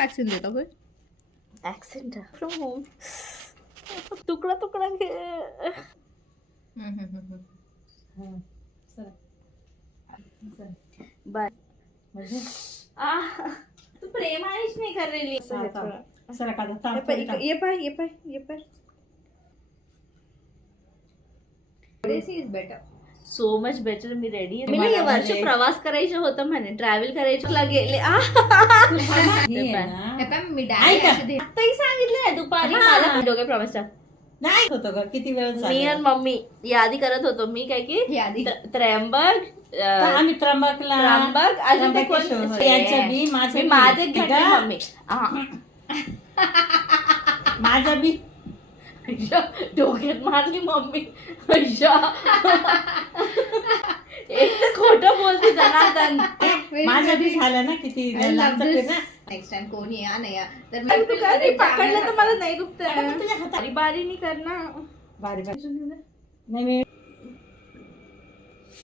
Accent देता कोई accent from home तुकडा तुकडा घे बाय तू प्रेम आईच नाही कर रही ये पाय is better so much better. Me ready आहे. मी वर्ष प्रवास करायचं होतं म्हणे ट्रॅव्हल करायचं लागेल आताही सांगितलंय दुपारी मला दोघे प्रवास नाही होतो का किती वेळ मी आणि मम्मी यादी करत होतो. मी काय की त्र्यंबक आम्ही त्र्यंबकला अजून ते कोण माझे घटना मम्मी माझा बी डोक्यात मारली मम्मी एक तर खोटं बोलते जनार्दन. माझा बी झालं ना किती नेक्स्ट टाइम कोणी या नाही या तर तू काय नाही पकडलं तर मला नाही दुखत. बारी बारी नाही करणार बारी बारी नाही मी